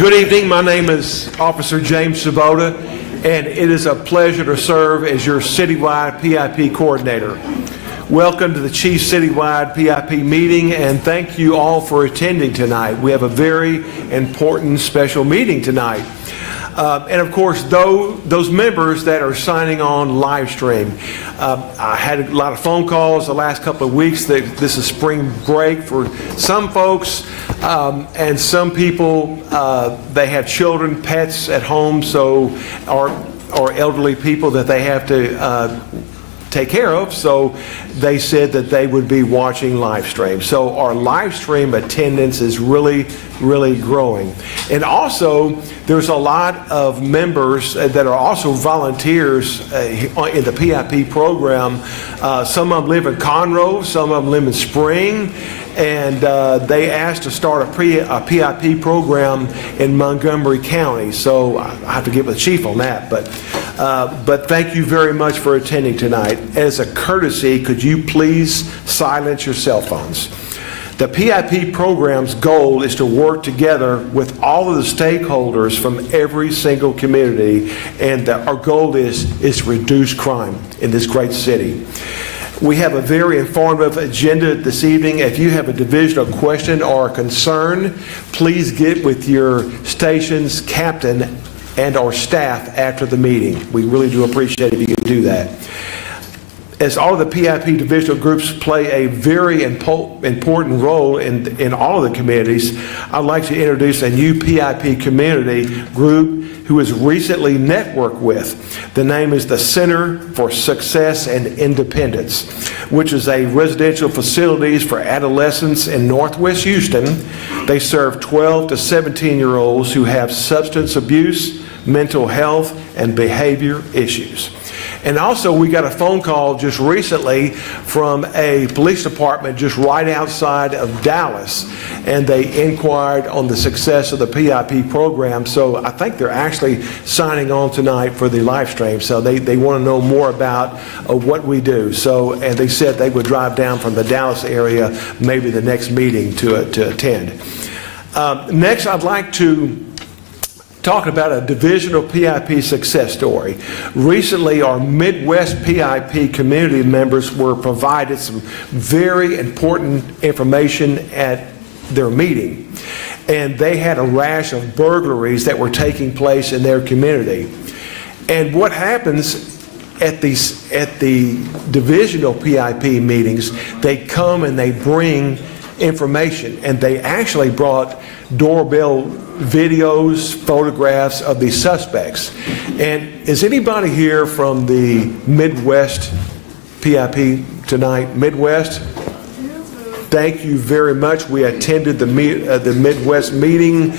Good evening. My name is Officer James Sabota, and it is a pleasure to serve as your Citywide PIP coordinator. Welcome to the Chief Citywide PIP meeting, and thank you all for attending tonight. We have a very important special meeting tonight. And of course, those members that are signing on live stream. I had a lot of phone calls the last couple of weeks that this is spring break for some folks, and some people, they have children, pets at home, so or elderly people that they have to take care of, so they said that they would be watching live stream. So our live stream attendance is really growing. And also, there's a lot of members that are also volunteers in the PIP program. Some of them live in Conroe, some of them live in Spring, and they asked to start a PIP program in Montgomery County. So I have to get with the chief on that, but thank you very much for attending tonight. As a courtesy, could you please silence your cell phones? The PIP program's goal is to work together with all of the stakeholders from every single community, and our goal is to reduce crime in this great city. We have a very informative agenda this evening. If you have a divisional question or a concern, please get with your station's captain and our staff after the meeting. We really do appreciate it if you can do that. As all of the PIP divisional groups play a very important role in all of the communities, I'd like to introduce a new PIP community group who was recently networked with. The name is the Center for Success and Independence, which is a residential facilities for adolescents in Northwest Houston. They serve 12 to 17-year-olds who have substance abuse, mental health, and behavior issues. And also, we got a phone call just recently from a police department just right outside of Dallas, and they inquired on the success of the PIP program. So I think they're actually signing on tonight for the live stream. So they want to know more about what we do. So, and they said they would drive down from the Dallas area, maybe the next meeting to attend. Next, I'd like to talk about a divisional PIP success story. Recently, our Midwest PIP community members were provided some very important information at their meeting. And they had a rash of burglaries that were taking place in their community. And what happens at the divisional PIP meetings, they come and they bring information, and they actually brought doorbell videos, photographs of these suspects. And is anybody here from the Midwest PIP tonight? Midwest? Thank you very much. We attended the Midwest meeting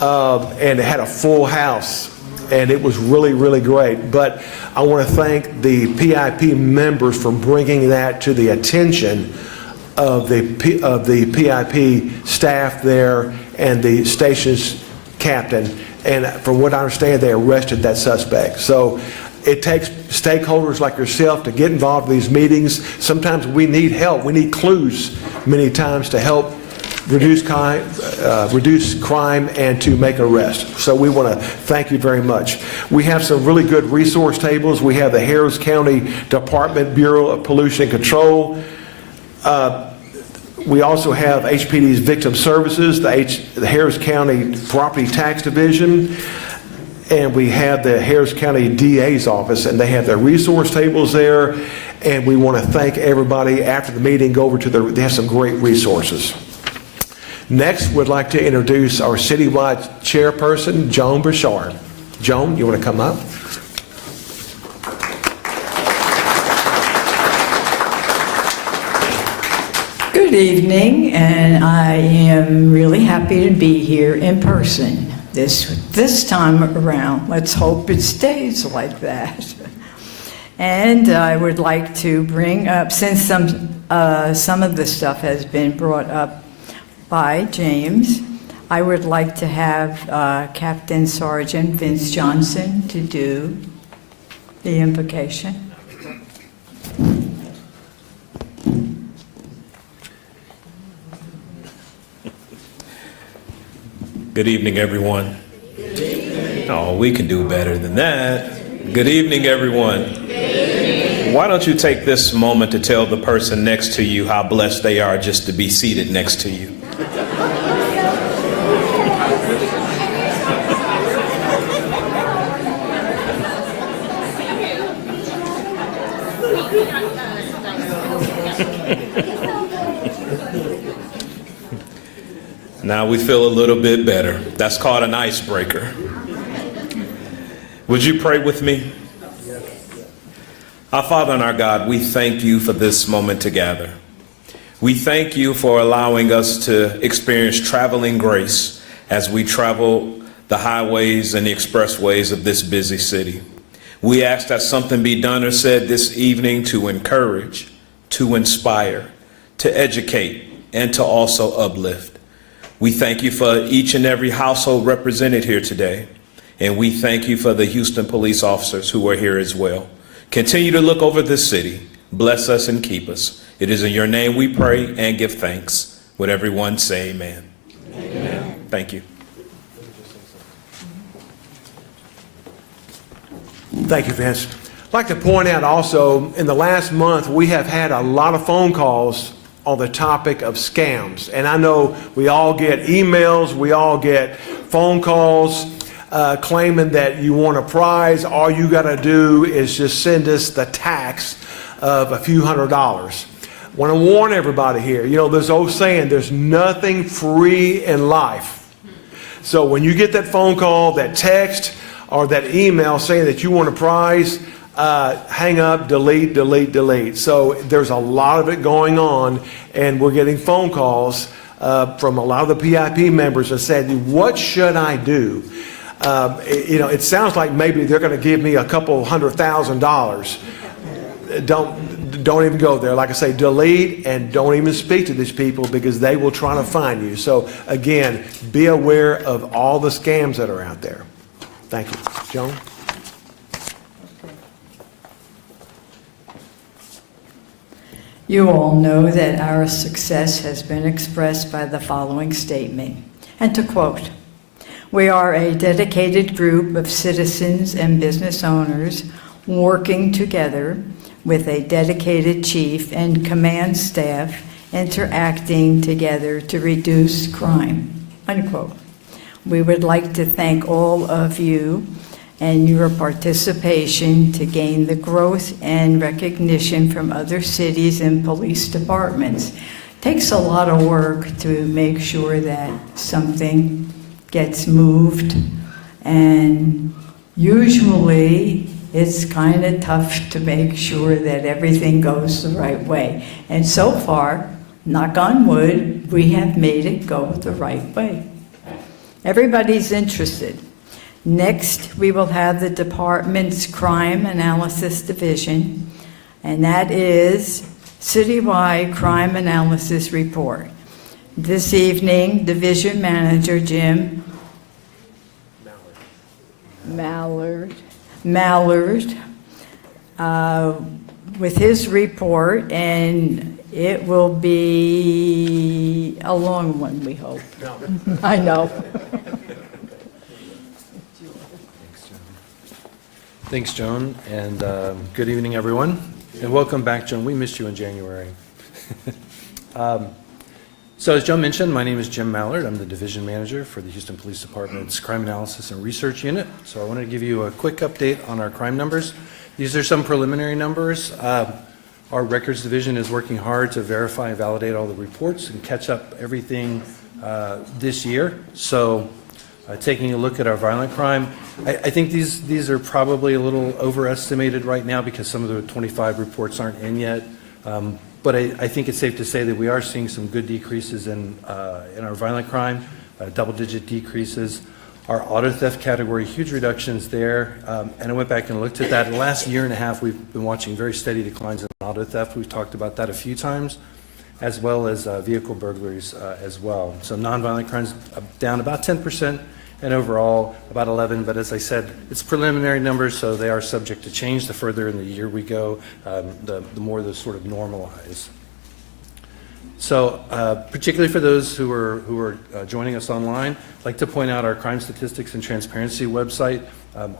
and it had a full house, and it was really great. But I want to thank the PIP members for bringing that to the attention of the PIP staff there and the station's captain. And from what I understand, they arrested that suspect. So it takes stakeholders like yourself to get involved in these meetings. Sometimes we need help. We need clues many times to help reduce crime and to make arrests. So we want to thank you very much. We have some really good resource tables. We have the Harris County Bureau of Pollution Control. We also have HPD's Victim Services, the Harris County Property Tax Division, and we have the Harris County DA's office, and they have their resource tables there. And we want to thank everybody after the meeting. Go over to they have some great resources. Next, we'd like to introduce our Citywide chairperson, Joan Bouchard. Joan, you want to come up? Good evening, and I am really happy to be here in person this time around. Let's hope it stays like that. And I would like to bring up, since some of the stuff has been brought up by James, I would like to have Captain Sergeant Vince Johnson to do the invocation. Good evening, everyone. Oh, we can do better than that. Good evening, everyone. Why don't you take this moment to tell the person next to you how blessed they are just to be seated next to you? Now we feel a little bit better. That's called an icebreaker. Would you pray with me? Our Father and our God, we thank you for this moment together. We thank you for allowing us to experience traveling grace as we travel the highways and the expressways of this busy city. We ask that something be done or said this evening to encourage, to inspire, to educate, and to also uplift. We thank you for each and every household represented here today. And we thank you for the Houston police officers who are here as well. Continue to look over this city. Bless us and keep us. It is in your name we pray and give thanks. Would everyone say amen? Amen. Thank you. Thank you, Vince. I'd like to point out also, in the last month, we have had a lot of phone calls on the topic of scams. And I know we all get emails, we all get phone calls claiming that you want a prize. All you got to do is just send us the tax of a few $100s. I want to warn everybody here, you know, there's old saying, there's nothing free in life. So when you get that phone call, that text, or that email saying that you want a prize, hang up, delete, delete, delete. So there's a lot of it going on, and we're getting phone calls from a lot of the PIP members that said, what should I do? You know, it sounds like maybe they're going to give me a couple $100,000. Don't even go there. Like I say, delete and don't even speak to these people because they will try to find you. So again, be aware of all the scams that are out there. Thank you. Joan? You all know that our success has been expressed by the following statement. And to quote, "We are a dedicated group of citizens and business owners working together with a dedicated chief and command staff interacting together to reduce crime." Unquote. We would like to thank all of you and your participation to gain the growth and recognition from other cities and police departments. It takes a lot of work to make sure that something gets moved, and usually it's kind of tough to make sure that everything goes the right way. And so far, knock on wood, we have made it go the right way. Everybody's interested. Next, we will have the department's Crime Analysis Division, and that is Citywide Crime Analysis Report. This evening, Division Manager Jim Mallard, with his report, and it will be a long one, we hope. No. I know. Thanks, Joan, and good evening, everyone. And welcome back, Joan. We missed you in January. So as Joan mentioned, my name is Jim Mallard. I'm the Division Manager for the Houston Police Department's Crime Analysis and Research Unit. So I wanted to give you a quick update on our crime numbers. These are some preliminary numbers. Our Records Division is working hard to verify and validate all the reports and catch up everything this year. So taking a look at our violent crime, I think these are probably a little overestimated right now because some of the 25 reports aren't in yet. But I think it's safe to say that we are seeing some good decreases in our violent crime, double-digit decreases. Our auto theft category, huge reductions there. And I went back and looked at that. In the last year and a half, we've been watching very steady declines in auto theft. We've talked about that a few times, as well as vehicle burglaries as well. So nonviolent crimes down about 10%. And overall, about 11. But as I said, it's preliminary numbers, so they are subject to change. The further in the year we go, the more they sort of normalize. So particularly for those who are joining us online, I'd like to point out our crime statistics and transparency website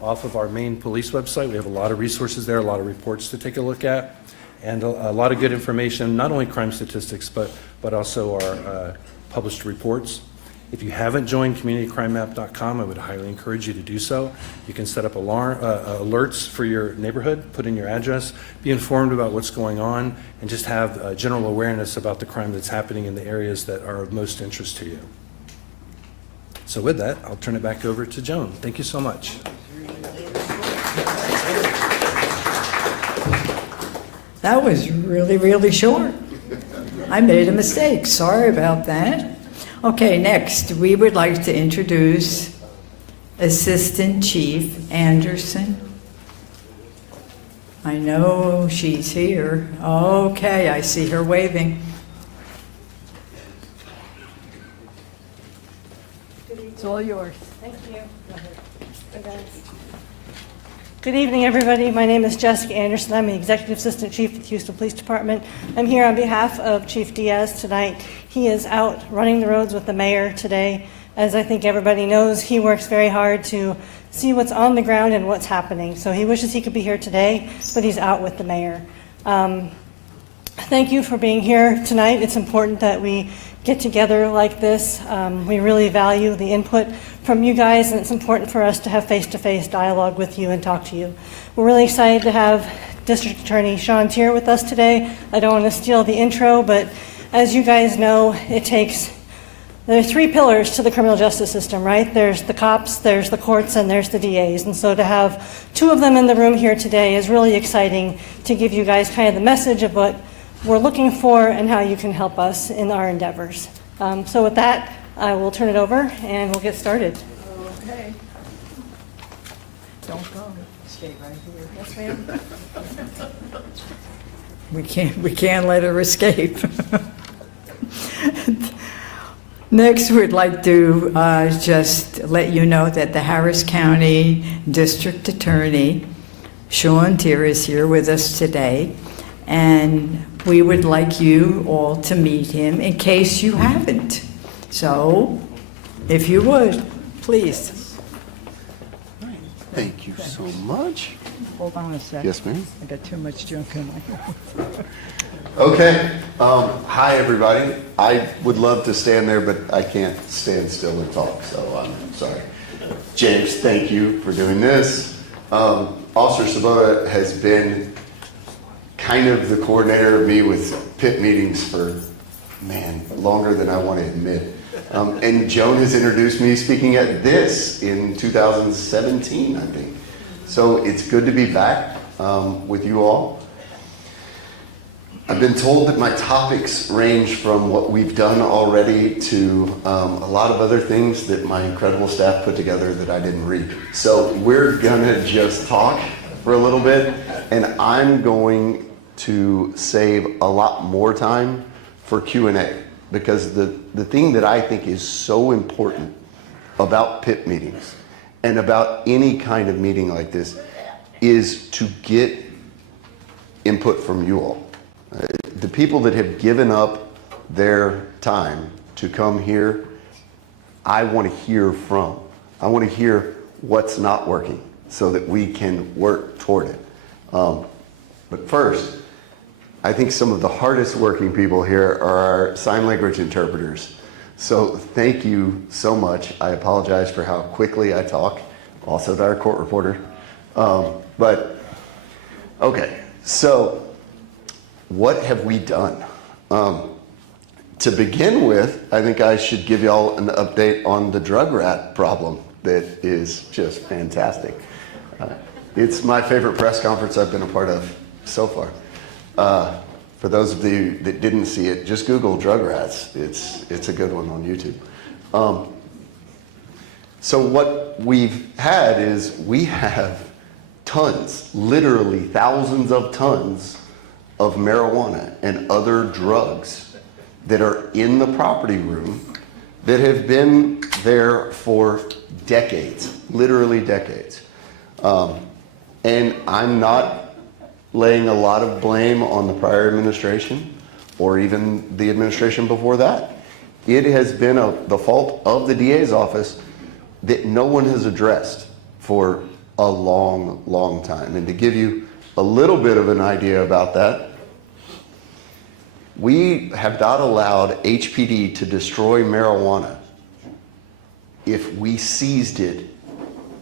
off of our main police website. We have a lot of resources there, a lot of reports to take a look at, and a lot of good information, not only crime statistics, but also our published reports. If you haven't joined communitycrimemap.com, I would highly encourage you to do so. You can set up alerts for your neighborhood, put in your address, be informed about what's going on, and just have general awareness about the crime that's happening in the areas that are of most interest to you. So with that, I'll turn it back over to Joan. Thank you so much. That was really, really short. I made a mistake. Sorry about that. Okay, next, we would like to introduce Assistant Chief Anderson. I know she's here. Okay, I see her waving. It's all yours. Thank you. Good evening, everybody. My name is Jessica Anderson. I'm the Executive Assistant Chief of the Houston Police Department. I'm here on behalf of Chief Diaz tonight. He is out running the roads with the mayor today. As I think everybody knows, he works very hard to see what's on the ground and what's happening. So he wishes he could be here today, but he's out with the mayor. Thank you for being here tonight. It's important that we get together like this. We really value the input from you guys, and it's important for us to have face-to-face dialogue with you and talk to you. We're really excited to have District Attorney Sean Teare with us today. I don't want to steal the intro, but as you guys know, there are three pillars to the criminal justice system, right? There's the cops, there's the courts, and there's the DAs. And so to have two of them in the room here today is really exciting to give you guys kind of the message of what we're looking for and how you can help us in our endeavors. So with that, I will turn it over and we'll get started. Okay. Don't go. Stay right here. Yes, ma'am. We can't let her escape. Next, we'd like to just let you know that the Harris County District Attorney, Sean Teare, is here with us today, and we would like you all to meet him in case you haven't. So, if you would, please. Thank you so much. Hold on a second. Yes, ma'am. I got too much junk in my Okay. Hi, everybody. I would love to stand there, but I can't stand still and talk, so I'm sorry. James, thank you for doing this. Officer Sabota has been kind of the coordinator of me with PIP meetings for, longer than I want to admit. And Joan has introduced me speaking at this in 2017, I think. So it's good to be back with you all. I've been told that my topics range from what we've done already to a lot of other things that my incredible staff put together that I didn't read. So we're gonna just talk for a little bit, and I'm going to save a lot more time for Q&A, because the thing that I think is so important about PIP meetings and about any kind of meeting like this is to get input from you all. The people that have given up their time to come here, I want to hear from. I want to hear what's not working so that we can work toward it. But first, I think some of the hardest working people here are our sign language interpreters. So thank you so much. I apologize for how quickly I talk, also to our court reporter. But okay, so what have we done? To begin with, I think I should give y'all an update on the drug rat problem that is just fantastic. It's my favorite press conference I've been a part of so far. For those of you that didn't see it, just Google drug rats. It's a good one on YouTube. So what we've had is we have tons, literally thousands of tons of marijuana and other drugs that are in the property room that have been there for decades, literally decades. And I'm not laying a lot of blame on the prior administration or even the administration before that. It has been the fault of the DA's office that no one has addressed for a long, long time. And to give you a little bit of an idea about that, we have not allowed HPD to destroy marijuana if we seized it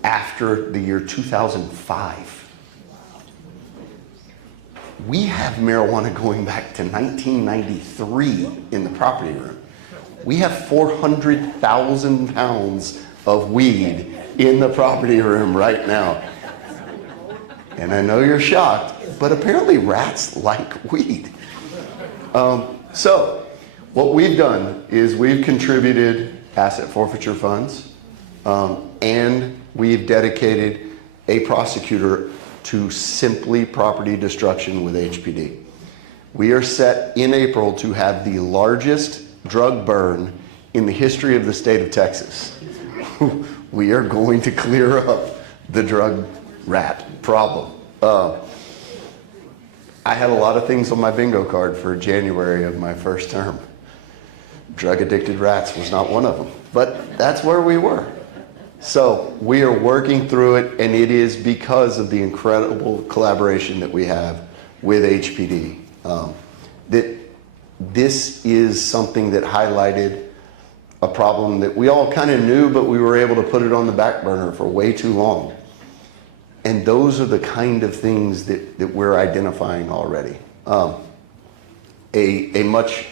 after the year 2005. We have marijuana going back to 1993 in the property room. We have 400,000 pounds of weed in the property room right now. And I know you're shocked, but apparently rats like weed. So what we've done is we've contributed asset forfeiture funds, and we've dedicated a prosecutor to simply property destruction with HPD. We are set in April to have the largest drug burn in the history of the state of Texas. We are going to clear up the drug rat problem. I had a lot of things on my bingo card for January of my first term. Drug addicted rats was not one of them, but that's where we were. So we are working through it, and it is because of the incredible collaboration that we have with HPD. That this is something that highlighted a problem that we all kind of knew, but we were able to put it on the back burner for way too long. And those are the kind of things that we're identifying already. A much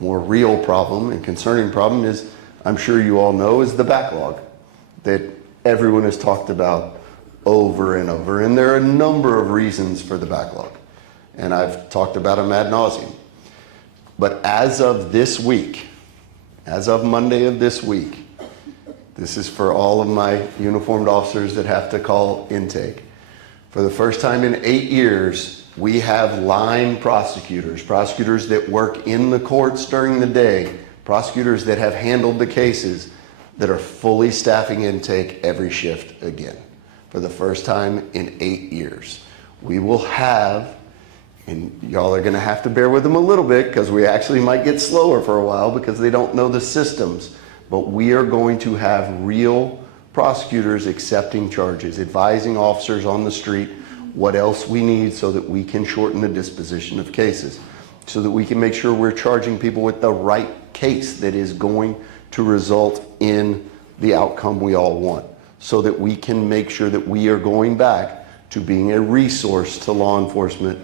more real problem and concerning problem is, I'm sure you all know, is the backlog that everyone has talked about over and over. And there are a number of reasons for the backlog. And I've talked about them ad nauseum. But as of this week, as of Monday of this week, this is for all of my uniformed officers that have to call intake. For the first time in 8 years, we have line prosecutors, prosecutors that work in the courts during the day, prosecutors that have handled the cases that are fully staffing intake every shift again. For the first time in 8 years. We will have, and y'all are gonna have to bear with them a little bit because we actually might get slower for a while because they don't know the systems. But we are going to have real prosecutors accepting charges, advising officers on the street what else we need so that we can shorten the disposition of cases, so that we can make sure we're charging people with the right case that is going to result in the outcome we all want, so that we can make sure that we are going back to being a resource to law enforcement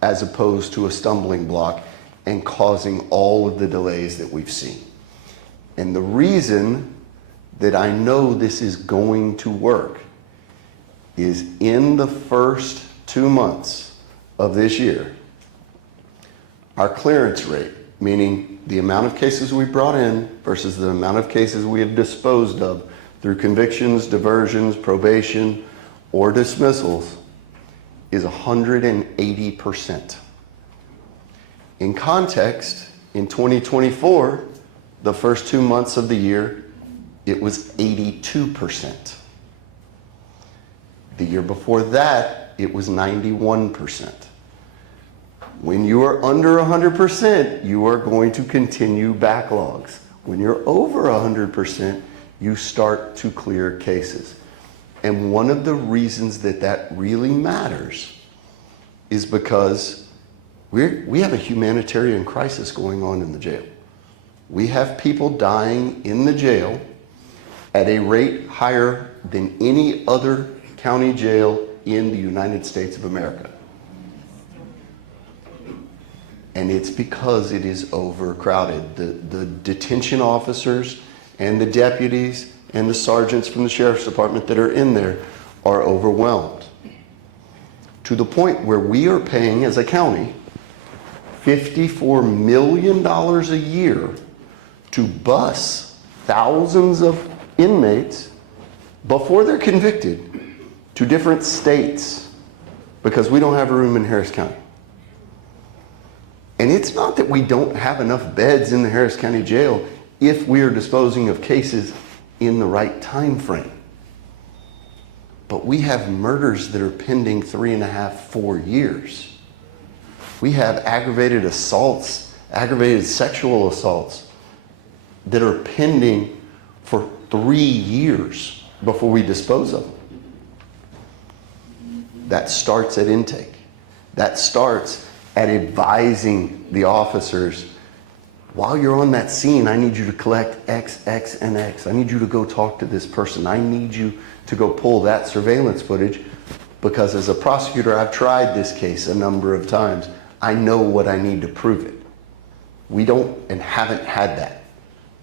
as opposed to a stumbling block and causing all of the delays that we've seen. And the reason that I know this is going to work is in the first 2 months of this year, our clearance rate, meaning the amount of cases we brought in versus the amount of cases we have disposed of through convictions, diversions, probation, or dismissals, is 180%. In context, in 2024, the first 2 months of the year, it was 82%. The year before that, it was 91%. When you are under 100%, you are going to continue backlogs. When you're over 100%, you start to clear cases. And one of the reasons that that really matters is because we have a humanitarian crisis going on in the jail. We have people dying in the jail at a rate higher than any other county jail in the United States of America. And it's because it is overcrowded. The detention officers and the deputies and the sergeants from the sheriff's department that are in there are overwhelmed. To the point where we are paying, as a county, $54 million a year to bus thousands of inmates before they're convicted to different states because we don't have a room in Harris County. And it's not that we don't have enough beds in the Harris County Jail if we are disposing of cases in the right time frame. But we have murders that are pending 3.5, 4 years. We have aggravated assaults aggravated sexual assaults that are pending for 3 years before we dispose of them. That starts at intake. That starts at advising the officers, while you're on that scene, I need you to collect X, X, and X. I need you to go talk to this person. I need you to go pull that surveillance footage, because as a prosecutor, I've tried this case a number of times. I know what I need to prove it. We don't and haven't had that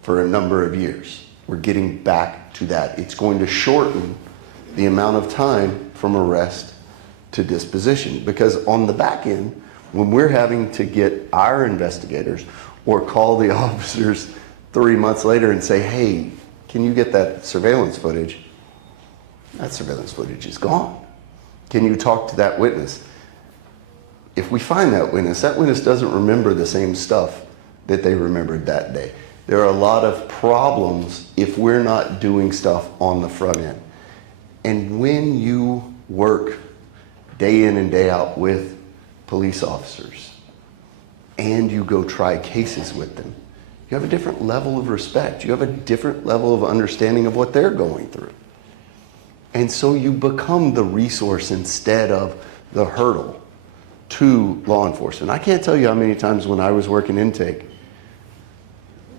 for a number of years. We're getting back to that. It's going to shorten the amount of time from arrest to disposition, because on the back end, when we're having to get our investigators or call the officers 3 months later and say, hey, can you get that surveillance footage? That surveillance footage is gone. Can you talk to that witness? If we find that witness doesn't remember the same stuff that they remembered that day. There are a lot of problems if we're not doing stuff on the front end. And when you work day in and day out with police officers and you go try cases with them, you have a different level of respect. You have a different level of understanding of what they're going through. And so you become the resource instead of the hurdle to law enforcement. I can't tell you how many times when I was working intake,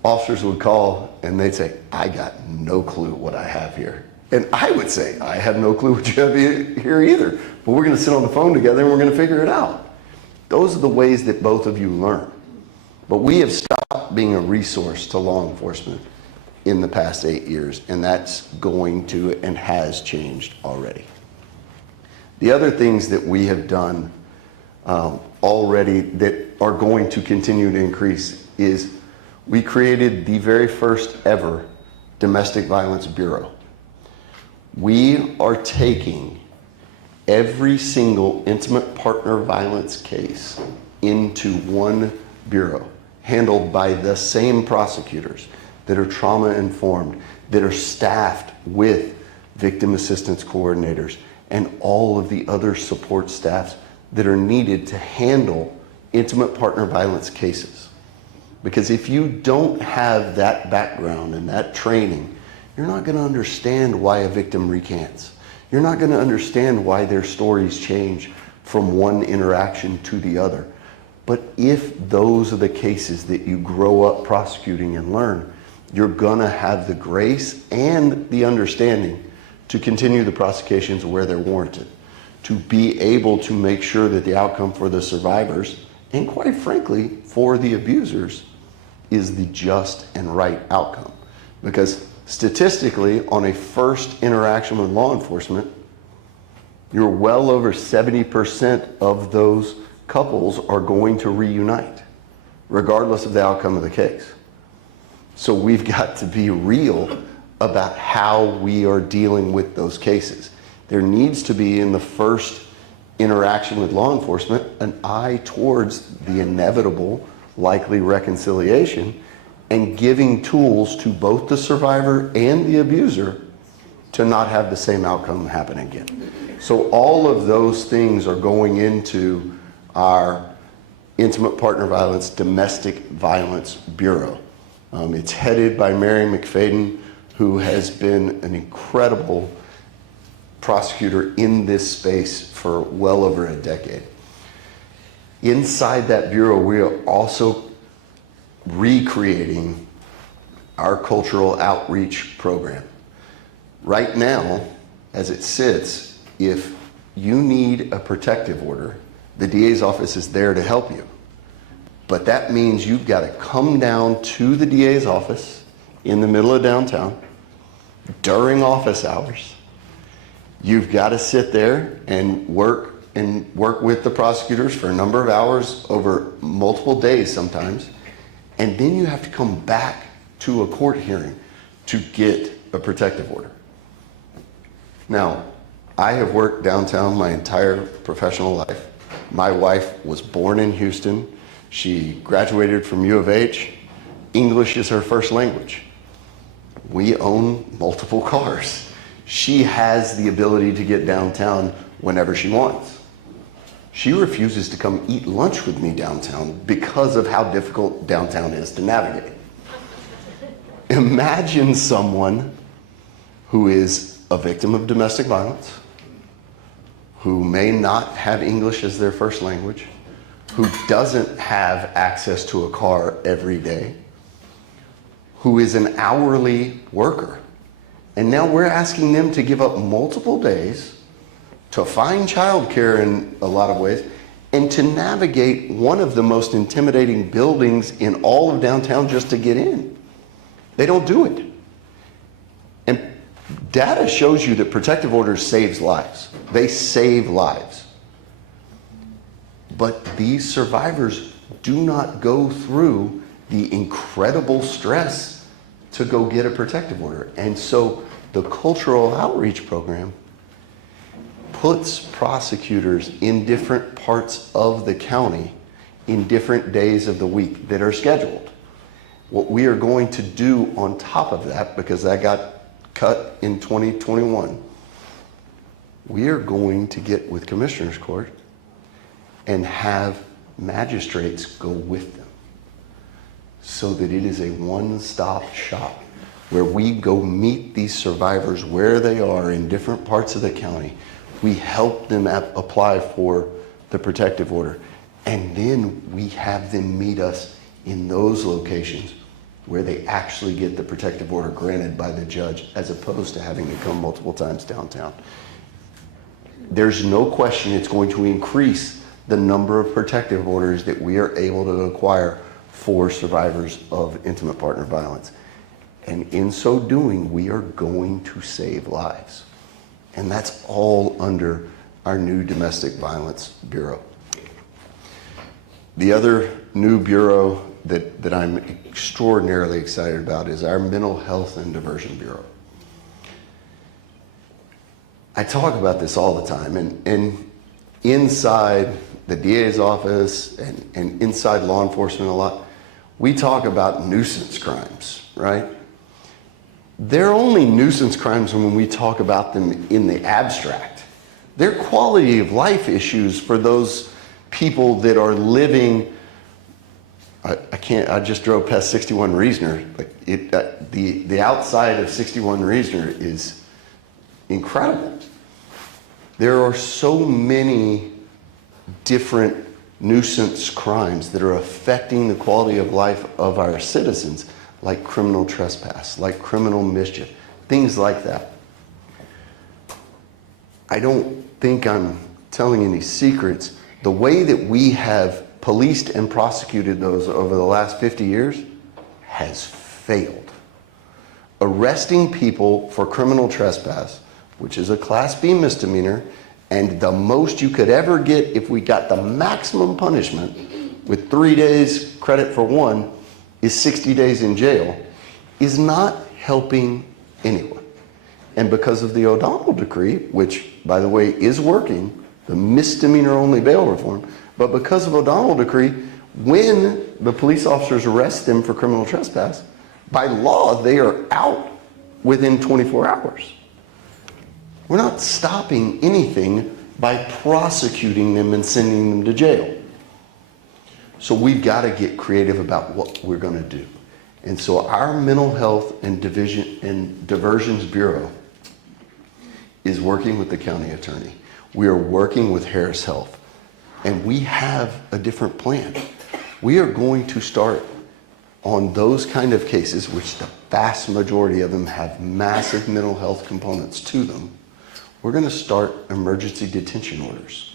officers would call and they'd say, I got no clue what I have here. And I would say, I have no clue what you have here either. But we're going to sit on the phone together and we're going to figure it out. Those are the ways that both of you learn. But we have stopped being a resource to law enforcement in the past 8 years, and that's going to and has changed already. The other things that we have done already that are going to continue to increase is we created the very first ever Domestic Violence Bureau. We are taking every single intimate partner violence case into one bureau, handled by the same prosecutors that are trauma informed, that are staffed with victim assistance coordinators and all of the other support staffs that are needed to handle intimate partner violence cases. Because if you don't have that background and that training, you're not going to understand why a victim recants. You're not going to understand why their stories change from one interaction to the other. But if those are the cases that you grow up prosecuting and learn, you're going to have the grace and the understanding to continue the prosecutions where they're warranted, to be able to make sure that the outcome for the survivors, and quite frankly, for the abusers, is the just and right outcome. Because statistically, on a first interaction with law enforcement, you're well over 70% of those couples are going to reunite, regardless of the outcome of the case. So we've got to be real about how we are dealing with those cases. There needs to be, in the first interaction with law enforcement, an eye towards the inevitable, likely reconciliation, and giving tools to both the survivor and the abuser to not have the same outcome happen again. So all of those things are going into our Intimate Partner Violence Domestic Violence Bureau. It's headed by Mary McFadden, who has been an incredible prosecutor in this space for well over a decade. Inside that bureau, we are also recreating our cultural outreach program. Right now, as it sits, if you need a protective order, the DA's office is there to help you. But that means you've got to come down to the DA's office in the middle of downtown during office hours. You've got to sit there and work with the prosecutors for a number of hours over multiple days sometimes. And then you have to come back to a court hearing to get a protective order. Now, I have worked downtown my entire professional life. My wife was born in Houston. She graduated from U of H. English is her first language. We own multiple cars. She has the ability to get downtown whenever she wants. She refuses to come eat lunch with me downtown because of how difficult downtown is to navigate. Imagine someone who is a victim of domestic violence, who may not have English as their first language, who doesn't have access to a car every day, who is an hourly worker. And now we're asking them to give up multiple days to find childcare in a lot of ways, and to navigate one of the most intimidating buildings in all of downtown just to get in. They don't do it. And data shows you that protective orders saves lives. They save lives. But these survivors do not go through the incredible stress to go get a protective order. And so the cultural outreach program puts prosecutors in different parts of the county in different days of the week that are scheduled. What we are going to do on top of that, because that got cut in 2021, we are going to get with Commissioners Court and have magistrates go with them so that it is a one-stop shop where we go meet these survivors where they are in different parts of the county. We help them apply for the protective order, and then we have them meet us in those locations where they actually get the protective order granted by the judge, as opposed to having to come multiple times downtown. There's no question it's going to increase the number of protective orders that we are able to acquire for survivors of intimate partner violence. And in so doing, we are going to save lives. And that's all under our new Domestic Violence Bureau. The other new bureau that I'm extraordinarily excited about is our Mental Health and Diversion Bureau. I talk about this all the time, and inside the DA's office and inside law enforcement a lot, we talk about nuisance crimes, right? They're only nuisance crimes when we talk about them in the abstract. They're quality of life issues for those people that are living. I just drove past 61 Reasoner, but the outside of 61 Reasoner is incredible. There are so many different nuisance crimes that are affecting the quality of life of our citizens, like criminal trespass, like criminal mischief, things like that. I don't think I'm telling any secrets. The way that we have policed and prosecuted those over the last 50 years has failed. Arresting people for criminal trespass, which is a Class B misdemeanor, and the most you could ever get if we got the maximum punishment with 3 days credit for one, is 60 days in jail, is not helping anyone. And because of the O'Donnell decree, which, by the way, is working, the misdemeanor only bail reform, but because of O'Donnell decree, when the police officers arrest them for criminal trespass, by law, they are out within 24 hours. We're not stopping anything by prosecuting them and sending them to jail. So we've got to get creative about what we're going to do. And so our Mental Health and Diversions Bureau is working with the county attorney. We are working with Harris Health, and we have a different plan. We are going to start on those kind of cases, which the vast majority of them have massive mental health components to them. We're going to start emergency detention orders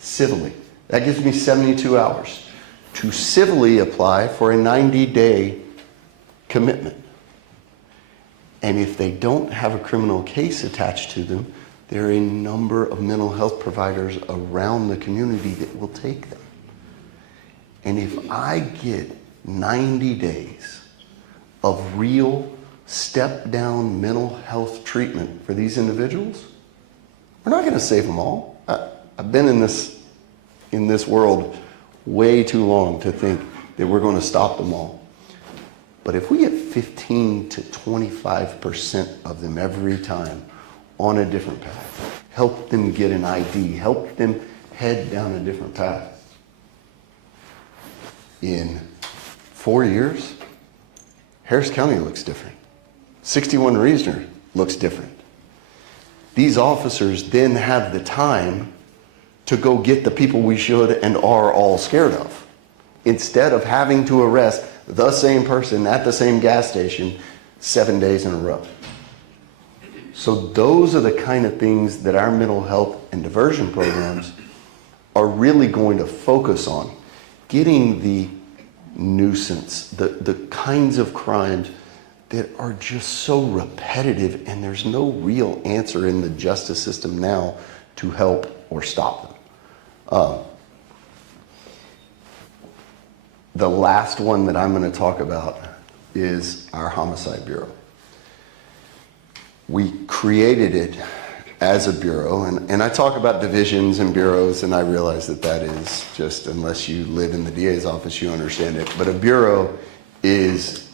civilly. That gives me 72 hours to civilly apply for a 90-day commitment. And if they don't have a criminal case attached to them, there are a number of mental health providers around the community that will take them. And if I get 90 days of real step-down mental health treatment for these individuals, we're not going to save them all. I've been in this world way too long to think that we're going to stop them all. But if we get 15 to 25% of them every time on a different path, help them get an ID, help them head down a different path. In 4 years, Harris County looks different. 61 Reasoner looks different. These officers then have the time to go get the people we should and are all scared of, instead of having to arrest the same person at the same gas station 7 days in a row. So those are the kind of things that our mental health and diversion programs are really going to focus on. Getting the nuisance, the kinds of crimes that are just so repetitive, and there's no real answer in the justice system now to help or stop them. The last one that I'm going to talk about is our Homicide Bureau. We created it as a bureau, and I talk about divisions and bureaus, and I realize that that is just, unless you live in the DA's office, you understand it. But a bureau is,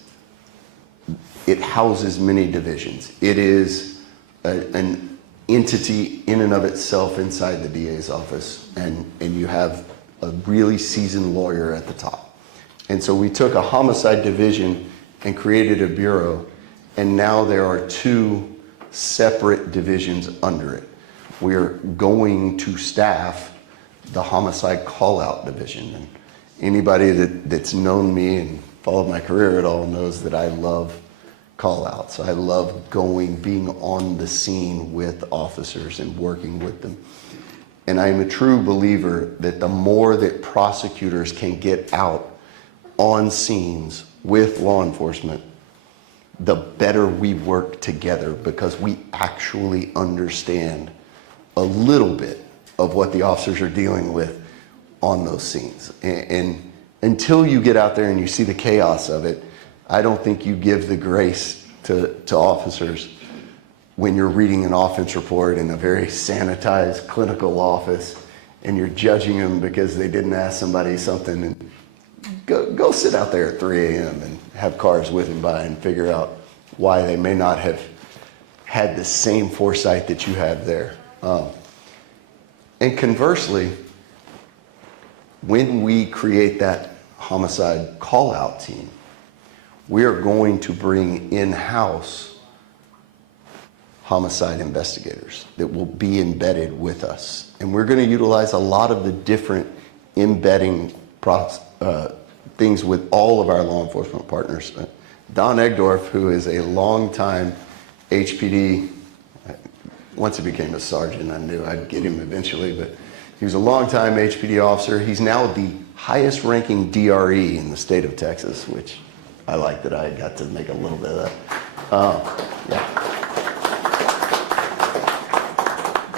it houses many divisions. It is an entity in and of itself inside the DA's office, and you have a really seasoned lawyer at the top. And so we took a homicide division and created a bureau, and now there are 2 separate divisions under it. We're going to staff the Homicide Callout Division. And anybody that's known me and followed my career at all knows that I love call-outs. I love being on the scene with officers and working with them. And I'm a true believer that the more that prosecutors can get out on scenes with law enforcement, the better we work together, because we actually understand a little bit of what the officers are dealing with on those scenes. And until you get out there and you see the chaos of it, I don't think you give the grace to officers when you're reading an offense report in a very sanitized clinical office and you're judging them because they didn't ask somebody something. And go sit out there at 3 a.m. and have cars whizzing by and figure out why they may not have had the same foresight that you have there. And conversely, when we create that homicide call-out team, we are going to bring in-house homicide investigators that will be embedded with us. And we're going to utilize a lot of the different embedding things with all of our law enforcement partners. Don Egdorf, who is a longtime HPD, once he became a sergeant, I knew I'd get him eventually, but he was a longtime HPD officer. He's now the highest ranking DRE in the state of Texas, which I like that I got to make a little bit of that. Yeah.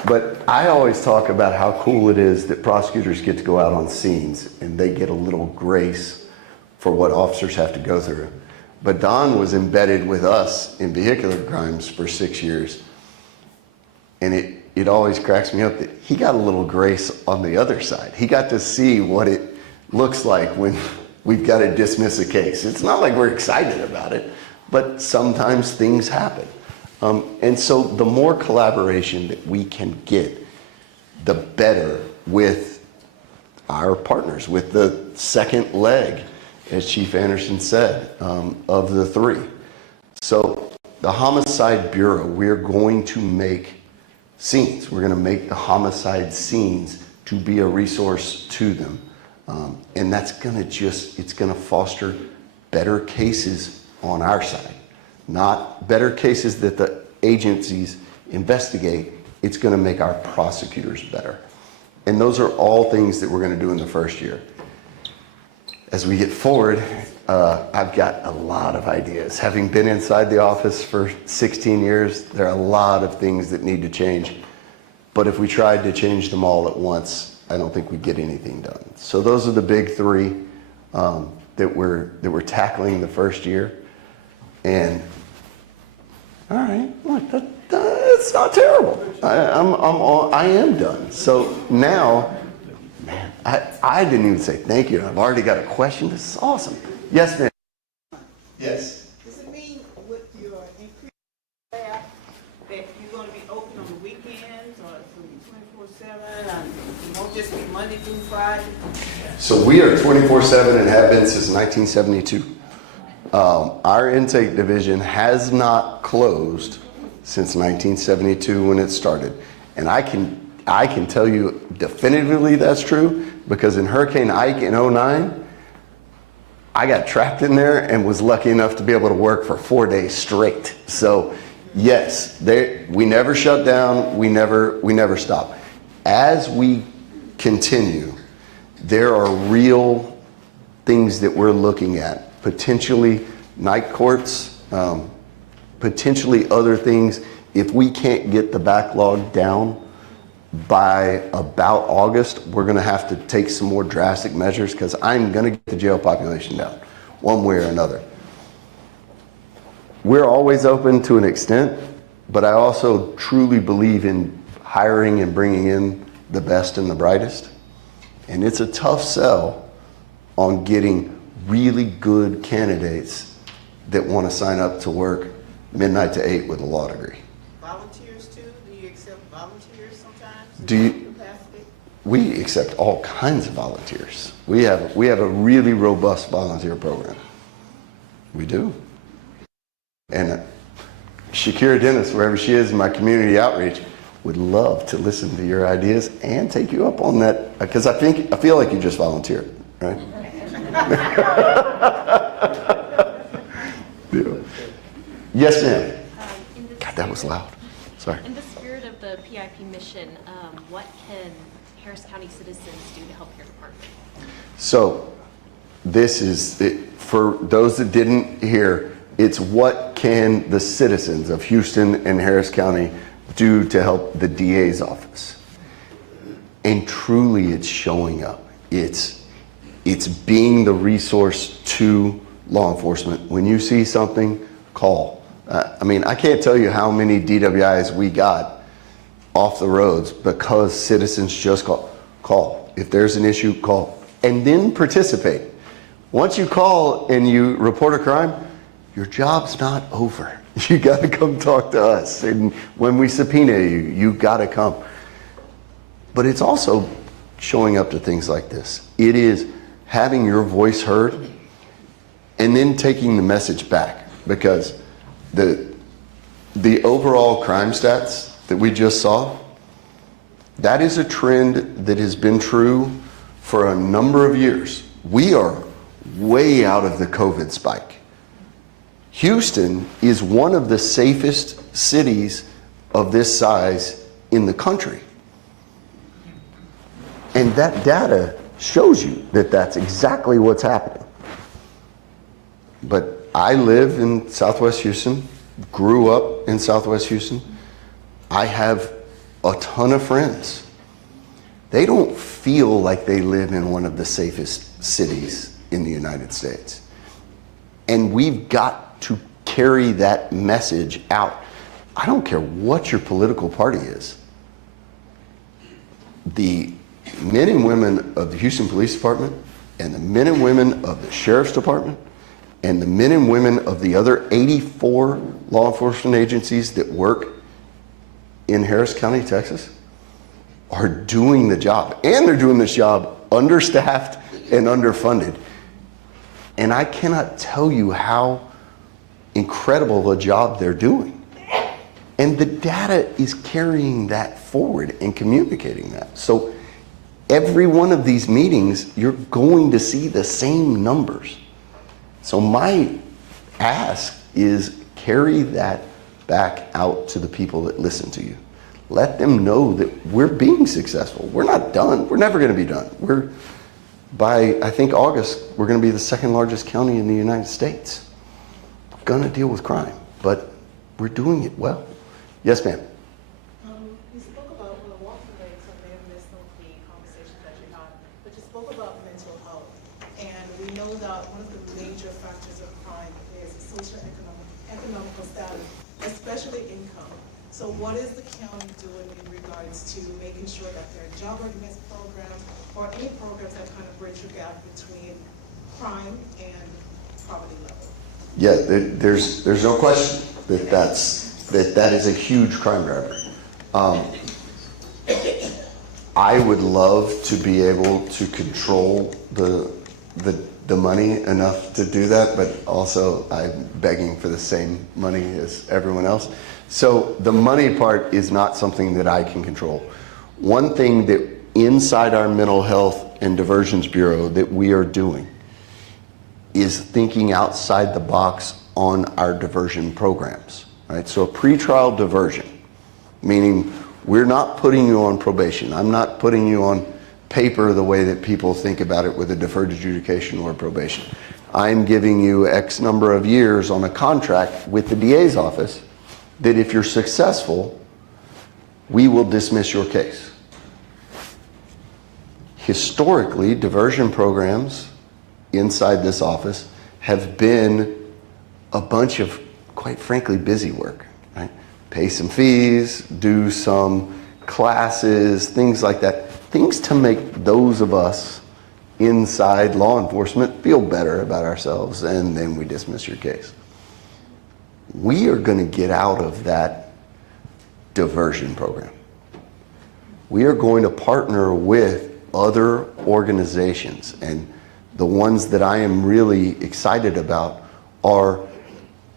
But I always talk about how cool it is that prosecutors get to go out on scenes and they get a little grace for what officers have to go through. But Don was embedded with us in vehicular crimes for 6 years. And it always cracks me up that he got a little grace on the other side. He got to see what it looks like when we've got to dismiss a case. It's not like we're excited about it, but sometimes things happen. And so the more collaboration that we can get, the better with our partners, with the second leg, as Chief Anderson said, of the 3. So the Homicide Bureau, we're going to make scenes. We're going to make the homicide scenes to be a resource to them. And that's going to it's going to foster better cases on our side. Not better cases that the agencies investigate. It's going to make our prosecutors better. And those are all things that we're going to do in the first year. As we get forward, I've got a lot of ideas. Having been inside the office for 16 years, there are a lot of things that need to change. But if we tried to change them all at once, I don't think we'd get anything done. So those are the big 3 that we're tackling the first year. And all right, look, it's not terrible. I am done. So now, man, I didn't even say thank you. I've already got a question. This is awesome. Yes, ma'am. Yes. Does it mean with your increased staff that you're going to be open on the weekends or 24/7 and it won't just be Monday through Friday? So we are 24/7 and have been since 1972. Our intake division has not closed since 1972 when it started. And I can tell you definitively that's true because in Hurricane Ike in 2009, I got trapped in there and was lucky enough to be able to work for 4 days straight. So yes, we never shut down, we never stop. As we continue, there are real things that we're looking at, potentially night courts, potentially other things. If we can't get the backlog down by about August, we're gonna have to take some more drastic measures because I'm gonna get the jail population down one way or another. We're always open to an extent, but I also truly believe in hiring and bringing in the best and the brightest. And it's a tough sell on getting really good candidates that want to sign up to work midnight to 8 with a law degree. Volunteers too? Do you accept volunteers sometimes? Do you- Capacity? We accept all kinds of volunteers. We have a really robust volunteer program. We do. And Shakira Dennis, wherever she is in my community outreach, would love to listen to your ideas and take you up on that, because I feel like you just volunteered, right? Yeah. Yes, ma'am. God, that was loud. Sorry. In the spirit of the PIP mission, what can Harris County citizens do to help your department? So this is it, for those that didn't hear, it's what can the citizens of Houston and Harris County do to help the DA's office. And truly it's showing up. It's being the resource to law enforcement. When you see something, call. I mean, I can't tell you how many DWIs we got off the roads because citizens just call. If there's an issue, call. And then participate. Once you call and you report a crime, your job's not over. You got to come talk to us. And when we subpoena you, you got to come. But it's also showing up to things like this. It is having your voice heard and then taking the message back, because the overall crime stats that we just saw, that is a trend that has been true for a number of years. We are way out of the COVID spike. Houston is one of the safest cities of this size in the country. And that data shows you that that's exactly what's happening. But I live in Southwest Houston, grew up in Southwest Houston. I have a ton of friends. They don't feel like they live in one of the safest cities in the United States. And we've got to carry that message out. I don't care what your political party is. The men and women of the Houston Police Department and the men and women of the Sheriff's Department and the men and women of the other 84 law enforcement agencies that work in Harris County, Texas, are doing the job. And they're doing this job understaffed and underfunded. And I cannot tell you how incredible a job they're doing. And the data is carrying that forward and communicating that. So every one of these meetings, you're going to see the same numbers. So my ask is carry that back out to the people that listen to you. Let them know that we're being successful. We're not done. We're never going to be done. By, I think, August, we're going to be the second largest county in the United States. We're going to deal with crime, but we're doing it well. Yes, ma'am. You spoke about, walking away, so I may have missed some of the conversations that you had, but you spoke about mental health. And we know that one of the major factors of crime is socioeconomical status, especially income. So what is the county doing in regards to making sure that there are job readiness programs or any programs that kind of bridge the gap between crime and poverty level? Yeah, there's no question that that is a huge crime driver. I would love to be able to control the money enough to do that, but also I'm begging for the same money as everyone else. So the money part is not something that I can control. One thing that inside our mental health and diversions bureau that we are doing is thinking outside the box on our diversion programs, right? So a pretrial diversion, meaning we're not putting you on probation. I'm not putting you on paper the way that people think about it with a deferred adjudication or probation. I'm giving you X number of years on a contract with the DA's office that if you're successful, we will dismiss your case. Historically, diversion programs inside this office have been a bunch of, quite frankly, busy work, right? Pay some fees, do some classes, things like that. Things to make those of us inside law enforcement feel better about ourselves, and then we dismiss your case. We are going to get out of that diversion program. We are going to partner with other organizations, and the ones that I am really excited about are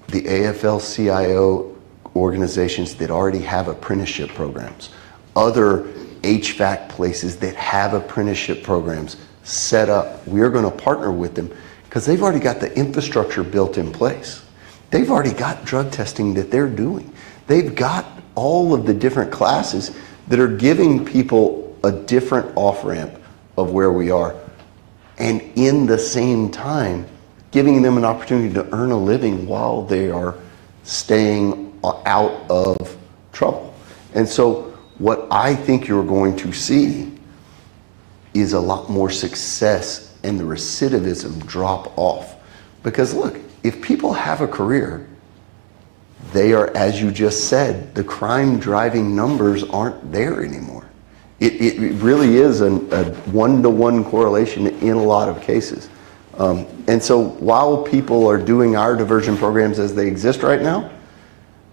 the AFL-CIO organizations that already have apprenticeship programs, other HVAC places that have apprenticeship programs set up. We are going to partner with them because they've already got the infrastructure built in place. They've already got drug testing that they're doing. They've got all of the different classes that are giving people a different off-ramp of where we are, and in the same time giving them an opportunity to earn a living while they are staying out of trouble. And so what I think you're going to see is a lot more success and the recidivism drop off. Because look, if people have a career, they are, as you just said, the crime driving numbers aren't there anymore. It really is a one-to-one correlation in a lot of cases. And so while people are doing our diversion programs as they exist right now,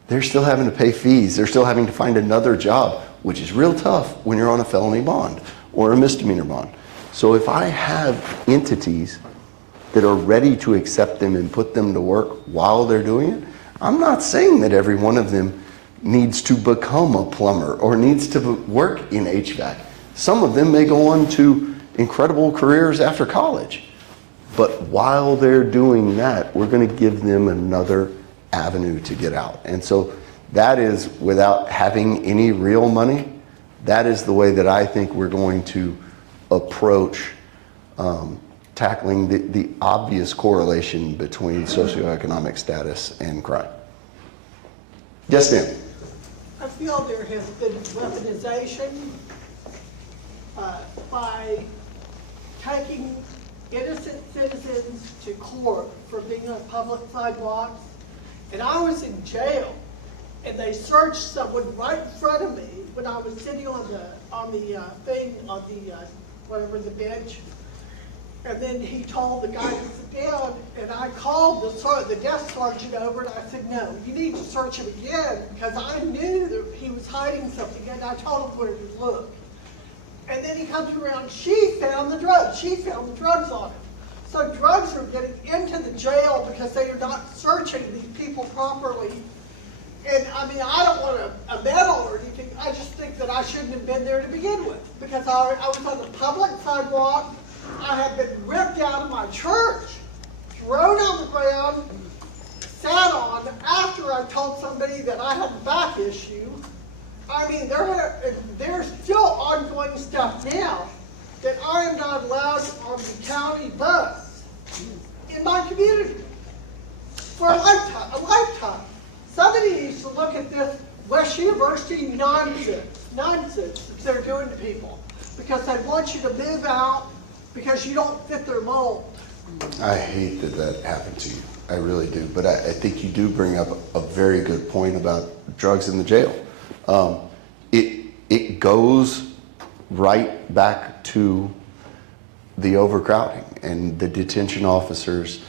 they're still having to pay fees. They're still having to find another job, which is real tough when you're on a felony bond or a misdemeanor bond. So if I have entities that are ready to accept them and put them to work while they're doing it, I'm not saying that every one of them needs to become a plumber or needs to work in HVAC. Some of them may go on to incredible careers after college. But while they're doing that, we're going to give them another avenue to get out. And so that is, without having any real money, that is the way that I think we're going to approach tackling the obvious correlation between socioeconomic status and crime. Yes, ma'am. I feel there has been weaponization by taking innocent citizens to court for being on public sidewalks. And I was in jail, and they searched someone right in front of me when I was sitting on the bench. And then he told the guy to sit down, and I called the desk sergeant over, and I said, no, you need to search him again, because I knew that he was hiding something, and I told him where to look. And then he comes around, she found the drugs. She found the drugs on him. So drugs are getting into the jail because they are not searching these people properly. And I mean, I don't want a medal or anything. I just think that I shouldn't have been there to begin with, because I was on the public sidewalk. I had been ripped out of my church, thrown on the ground, sat on after I told somebody that I had a back issue. I mean, there's still ongoing stuff now that I am not allowed on the county bus in my community for a lifetime. Somebody needs to look at this West University nonsense that they're doing to people, because they want you to move out because you don't fit their mold. I hate that happened to you. I really do. But I think you do bring up a very good point about drugs in the jail. It goes right back to the overcrowding and the detention officers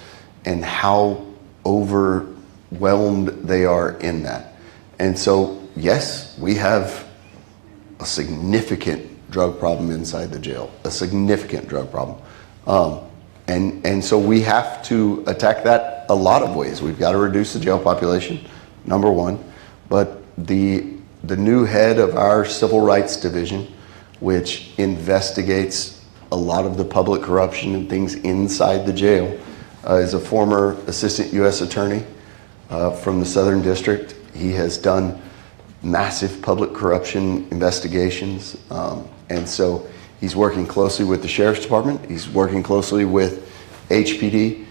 and how overwhelmed they are in that. And so, yes, we have a significant drug problem inside the jail, a significant drug problem. And so we have to attack that a lot of ways. We've got to reduce the jail population, number one, but the new head of our Civil Rights Division, which investigates a lot of the public corruption and things inside the jail, is a former assistant U.S. attorney from the Southern District. He has done massive public corruption investigations, and so he's working closely with the Sheriff's Department. He's working closely with HPD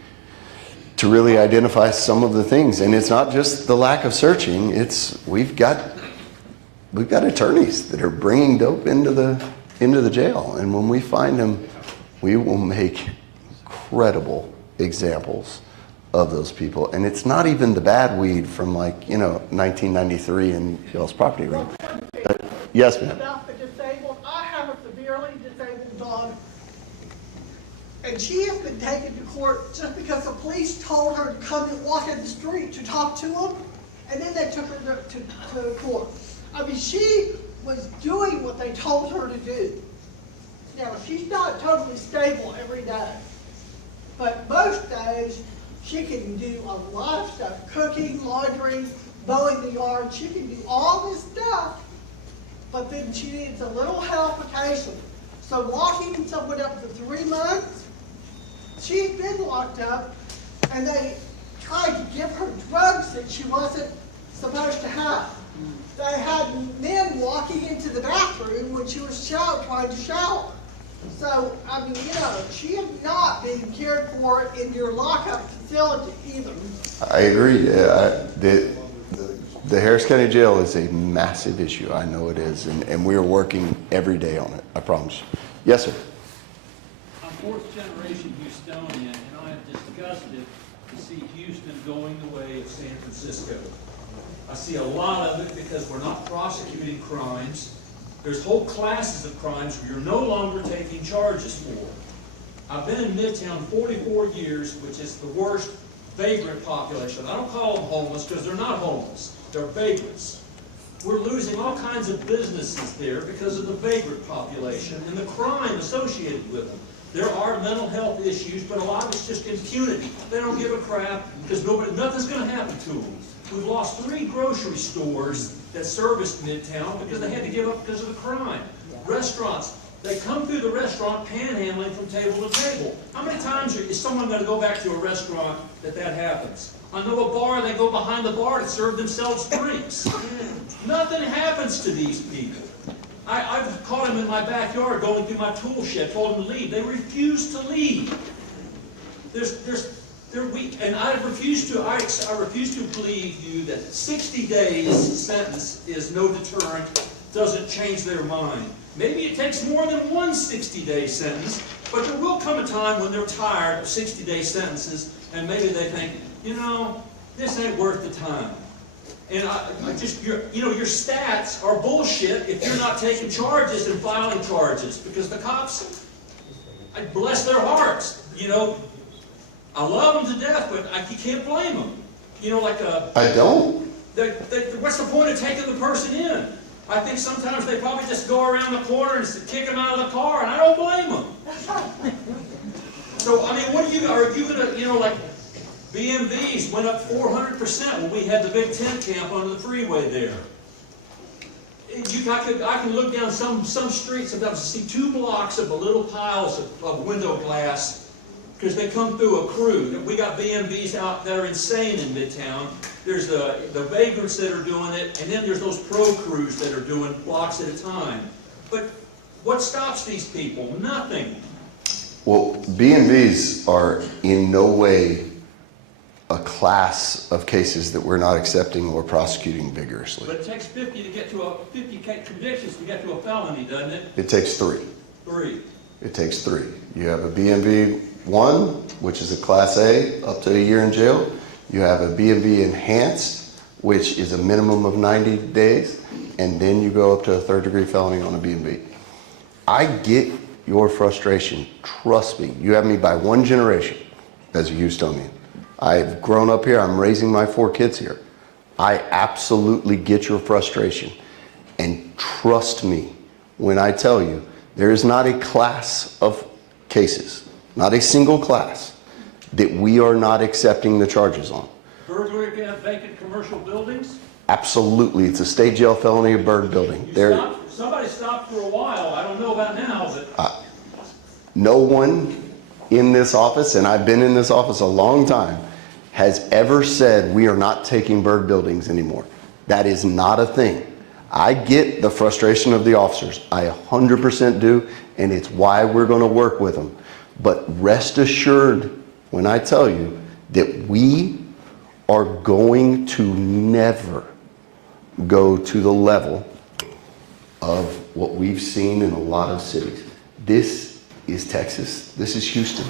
to really identify some of the things. And it's not just the lack of searching. It's we've got attorneys that are bringing dope into the jail, and when we find them, we will make incredible examples of those people. And it's not even the bad weed from 1993 in y'all's property room. Yes, ma'am. About the disabled, I have a severely disabled dog, and she has been taken to court just because the police told her to come and walk in the street to talk to them, and then they took her to court. I mean, she was doing what they told her to do. Now, she's not totally stable every day, but most days she can do a lot of stuff, cooking, laundry, mowing the yard. She can do all this stuff, but then she needs a little help occasionally. So locking someone up for 3 months, she's been locked up, and they tried to give her drugs that she wasn't supposed to have. They had men walking into the bathroom when she was trying to shower. So, I mean, she is not being cared for in your lockup facility either. I agree. The Harris County Jail is a massive issue. I know it is, and we are working every day on it. I promise you. Yes, sir. I'm fourth generation Houstonian, and I am disgusted to see Houston going the way of San Francisco. I see a lot of it because we're not prosecuting crimes. There's whole classes of crimes where you're no longer taking charges for. I've been in Midtown 44 years, which is the worst vagrant population. I don't call them homeless because they're not homeless. They're vagrants. We're losing all kinds of businesses there because of the vagrant population and the crime associated with them. There are mental health issues, but a lot of it's just impunity. They don't give a crap because nothing's going to happen to them. We've lost 3 grocery stores that serviced Midtown because they had to give up because of the crime. Restaurants, they come through the restaurant panhandling from table to table. How many times is someone going to go back to a restaurant that happens? I know a bar, they go behind the bar to serve themselves drinks. Nothing happens to these people. I've caught them in my backyard going through my tool shed, told them to leave. They refuse to leave. They're weak, and I refuse to believe you that 60 days sentence is no deterrent, doesn't change their mind. Maybe it takes more than one 60-day sentence, but there will come a time when they're tired of 60-day sentences, and maybe they think, this ain't worth the time. And your stats are bullshit if you're not taking charges and filing charges, because the cops, I bless their hearts, I love them to death, but you can't blame them. I don't. What's the point of taking the person in? I think sometimes they probably just go around the corner and kick them out of the car, and I don't blame them. So, I mean, are you going to, BMVs went up 400% when we had the big tent camp on the freeway there. I can look down some streets and see 2 blocks of little piles of window glass because they come through a crew. We got BMVs out that are insane in Midtown. There's the vagrants that are doing it, and then there's those pro crews that are doing blocks at a time. But what stops these people? Nothing. Well, B&Bs are in no way a class of cases that we're not accepting or prosecuting vigorously. But it takes 50 to get to 50 convictions to get to a felony, doesn't it? It takes 3. 3. It takes 3. You have a B&B 1, which is a Class A, up to a year in jail. You have a B&B enhanced, which is a minimum of 90 days, and then you go up to a 3rd-degree felony on a B&B. I get your frustration. Trust me. You have me by 1 generation as a Houstonian. I've grown up here. I'm raising my 4 kids here. I absolutely get your frustration. And trust me, when I tell you there is not a class of cases, not a single class, that we are not accepting the charges on. Burglary of vacant commercial buildings? Absolutely. It's a state jail felony, a burg building. Somebody stopped for a while. I don't know about now, but. No one in this office, and I've been in this office a long time, has ever said we are not taking burg buildings anymore. That is not a thing. I get the frustration of the officers. I 100% do, and it's why we're going to work with them. But rest assured when I tell you that we are going to never go to the level of what we've seen in a lot of cities. This is Texas. This is Houston.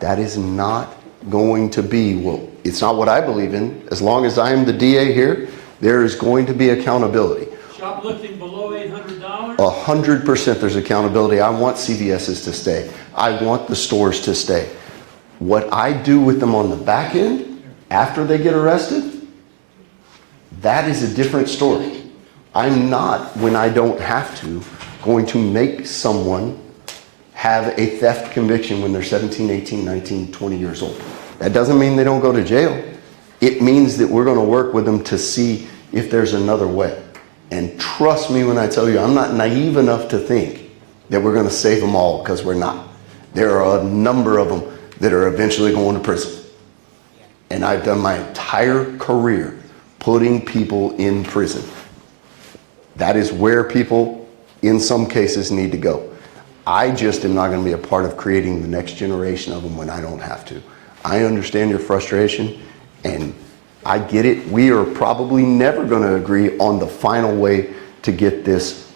That is not going to be, well, it's not what I believe in. As long as I am the DA here, there is going to be accountability. Shoplifting below $800? 100% there's accountability. I want CVS's to stay. I want the stores to stay. What I do with them on the back end, after they get arrested, that is a different story. I'm not, when I don't have to, going to make someone have a theft conviction when they're 17, 18, 19, 20 years old. That doesn't mean they don't go to jail. It means that we're going to work with them to see if there's another way. And trust me when I tell you, I'm not naive enough to think that we're going to save them all, because we're not. There are a number of them that are eventually going to prison. And I've done my entire career putting people in prison. That is where people, in some cases, need to go. I just am not going to be a part of creating the next generation of them when I don't have to. I understand your frustration, and I get it. We are probably never going to agree on the final way to get this.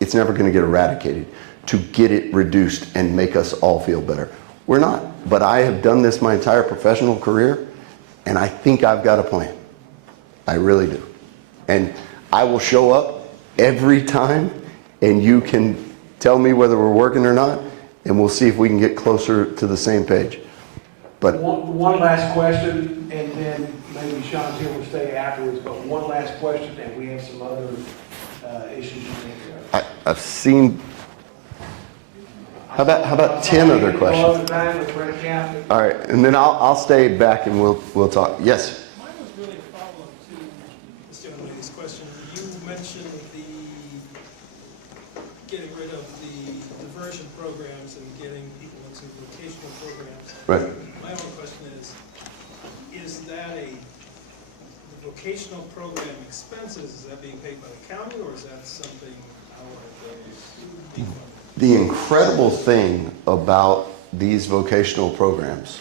It's never going to get eradicated, to get it reduced and make us all feel better. We're not. But I have done this my entire professional career, and I think I've got a plan. I really do. And I will show up every time, and you can tell me whether we're working or not, and we'll see if we can get closer to the same page. But one last question, and then maybe Sean Teare will stay afterwards, but one last question, and we have some other issues you think of. I've seen, how about 10 other questions? All right, and then I'll stay back and we'll talk. Yes? Mine was really a follow-up to this young lady's question. You mentioned getting rid of the diversion programs and getting people into vocational programs. Right. My only question is that the vocational program expenses, is that being paid by the county, or is that something our defund? The incredible thing about these vocational programs,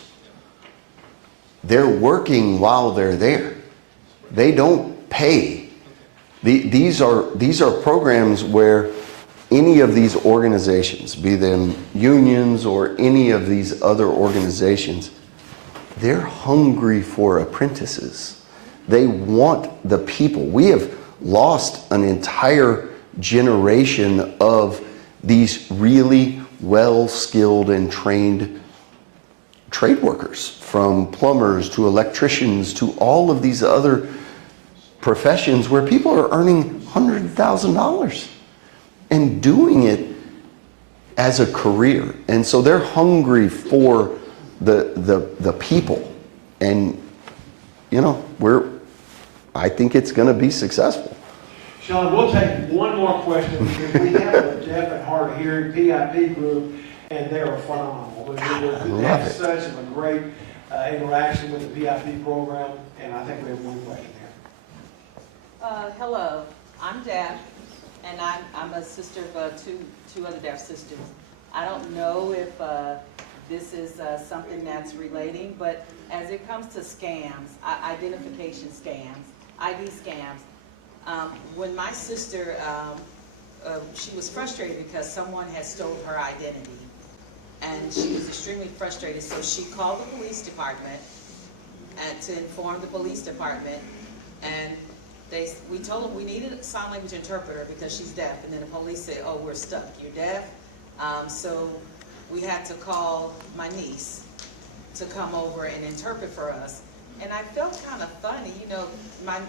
they're working while they're there. They don't pay. These are programs where any of these organizations, be them unions or any of these other organizations, they're hungry for apprentices. They want the people. We have lost an entire generation of these really well-skilled and trained trade workers, from plumbers to electricians to all of these other professions where people are earning $100,000 and doing it as a career. And so they're hungry for the people. And, you know, I think it's going to be successful. Sean, we'll take one more question. We have a deaf and hard of hearing PIP group, and they're phenomenal. We have such a great interaction with the PIP program, and I think we have one question here. Hello, I'm deaf, and I'm a sister of two other deaf sisters. I don't know if this is something that's relating, but as it comes to scams, identification scams, ID scams, when my sister, she was frustrated because someone had stolen her identity, and she was extremely frustrated, so she called the police department to inform the police department, and we told them we needed a sign language interpreter because she's deaf, and then the police said, oh, we're stuck, you're deaf. So we had to call my niece to come over and interpret for us. And I felt kind of funny, you know,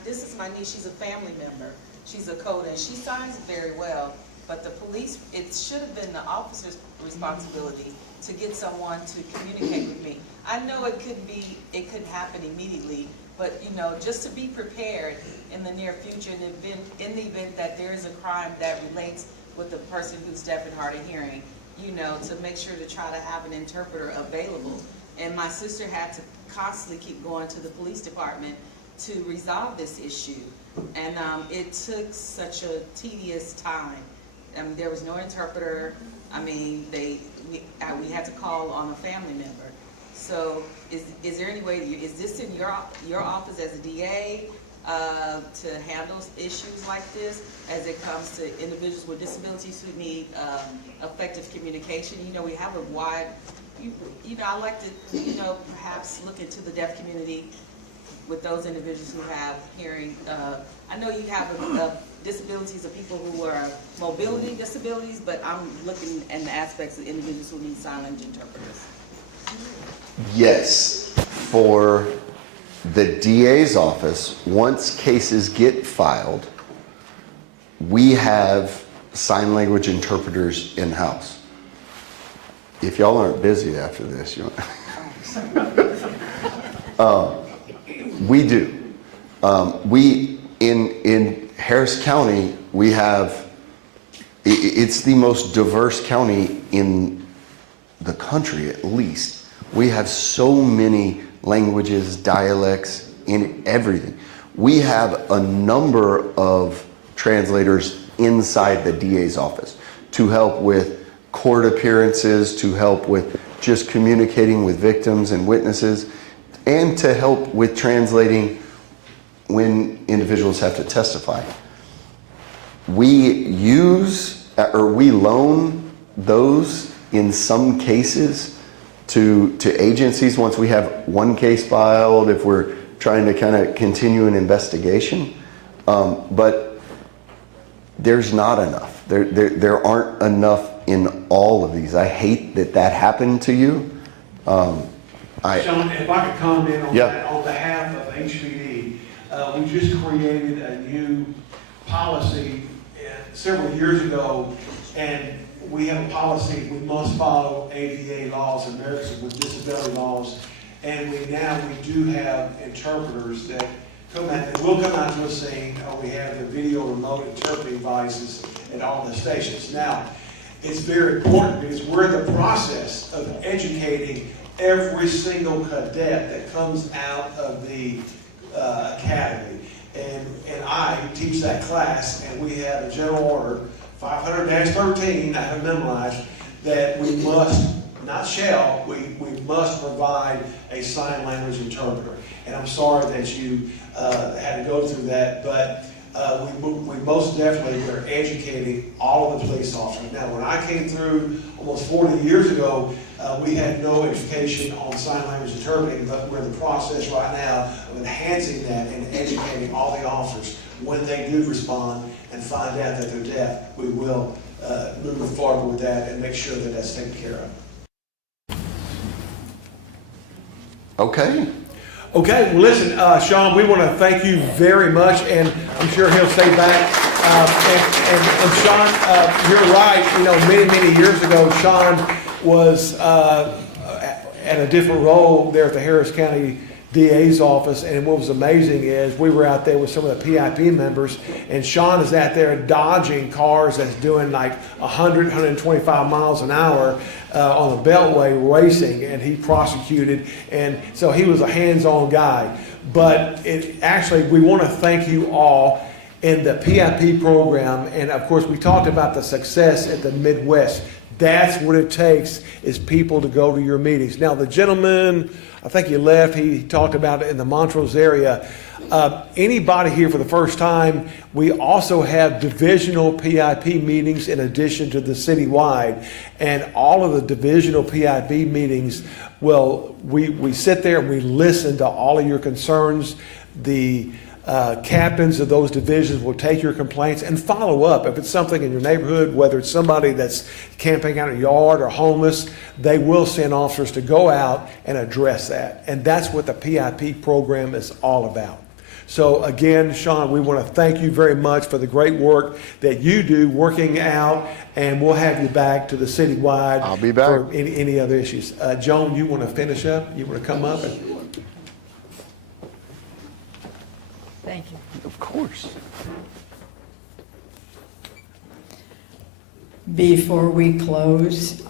this is my niece, she's a family member. She's a coder, and she signs very well. but the police, it should have been the officer's responsibility to get someone to communicate with me. I know it could happen immediately, but you know, just to be prepared in the near future in the event that there is a crime that relates with the person who's deaf and hard of hearing, you know, to make sure to try to have an interpreter available. And my sister had to constantly keep going to the police department to resolve this issue. And it took such a tedious time. There was no interpreter. I mean, we had to call on a family member. So is there any way, is this in your office as a DA to handle issues like this as it comes to individuals with disabilities who need effective communication? You know, we have a wide, you know, I like to, you know, perhaps look into the deaf community with those individuals who have hearing. I know you have disabilities of people who are mobility disabilities, but I'm looking at the aspects of individuals who need sign language interpreters. Yes, for the DA's office, once cases get filed, we have sign language interpreters in-house. If y'all aren't busy after this, you we do. In Harris County, we have, it's the most diverse county in the country, at least. We have so many languages, dialects, in everything. We have a number of translators inside the DA's office to help with court appearances, to help with just communicating with victims and witnesses, and to help with translating when individuals have to testify. We use, or we loan those in some cases to agencies once we have one case filed, if we're trying to kind of continue an investigation. But there's not enough. There aren't enough in all of these. I hate that happened to you. Sean, if I could comment on Yeah. that on behalf of HPD, we just created a new policy several years ago, and we have a policy, we must follow ADA laws, Americans with Disability laws, and we do have interpreters that come out, and will come out to a scene, or we have the video remote interpreting devices at all the stations. Now, it's very important because we're in the process of educating every single cadet that comes out of the academy. And I teach that class, and we have a general order, 500-13, I have memorized, that we must, not shall, we must provide a sign language interpreter. And I'm sorry that you had to go through that, but we most definitely are educating all of the police officers. Now, when I came through almost 40 years ago, we had no education on sign language interpreting, but we're in the process right now of enhancing that and educating all the officers. When they do respond and find out that they're deaf, we will move forward with that and make sure that that's taken care of. Okay. Okay, well, listen, Sean, we want to thank you very much, and I'm sure he'll stay back. And Sean, you're right. You know, many years ago, Sean was at a different role there at the Harris County DA's office, and what was amazing is we were out there with some of the PIP members, and Sean is out there dodging cars that's doing like 100, 125 miles an hour on the Beltway racing, and he prosecuted, and so he was a hands-on guy. But actually, we want to thank you all in the PIP program, and of course we talked about the success at the Midwest. That's what it takes, is people to go to your meetings. Now, the gentleman, I think he left, he talked about it in the Montrose area. Anybody here for the first time, we also have divisional PIP meetings in addition to the citywide. And all of the divisional PIP meetings, well, we sit there and we listen to all of your concerns. The captains of those divisions will take your complaints and follow up. If it's something in your neighborhood, whether it's somebody that's camping out in a yard or homeless, they will send officers to go out and address that. And that's what the PIP program is all about. So again, Sean, we want to thank you very much for the great work that you do working out, and we'll have you back to the Citywide. I'll be back. For any other issues. Joan, you want to finish up? You want to come up? Thank you. Of course. Before we close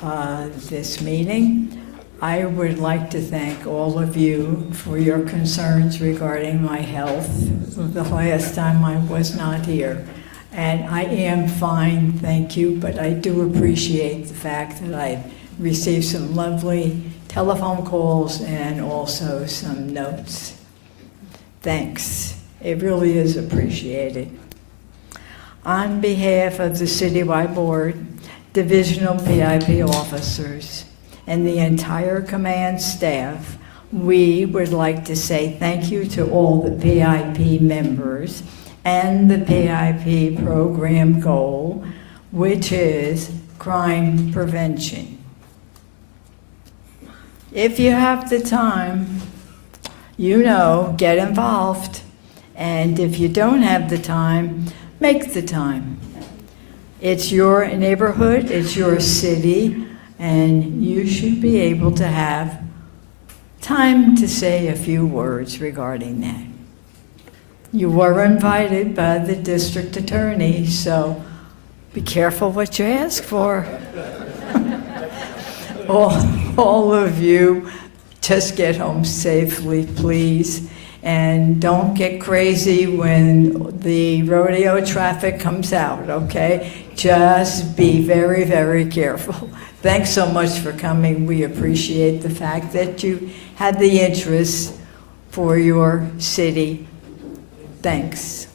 this meeting, I would like to thank all of you for your concerns regarding my health the last time I was not here. And I am fine, thank you, but I do appreciate the fact that I've received some lovely telephone calls and also some notes. Thanks. It really is appreciated. On behalf of the Citywide Board, Divisional PIP officers, and the entire command staff, we would like to say thank you to all the PIP members and the PIP program goal, which is crime prevention. If you have the time, get involved. And if you don't have the time, make the time. It's your neighborhood, it's your city, and you should be able to have time to say a few words regarding that. You were invited by the district attorney, so be careful what you ask for. all of you, just get home safely, please. And don't get crazy when the rodeo traffic comes out, okay? Just be very, very careful. Thanks so much for coming. We appreciate the fact that you had the interest for your city. Thanks.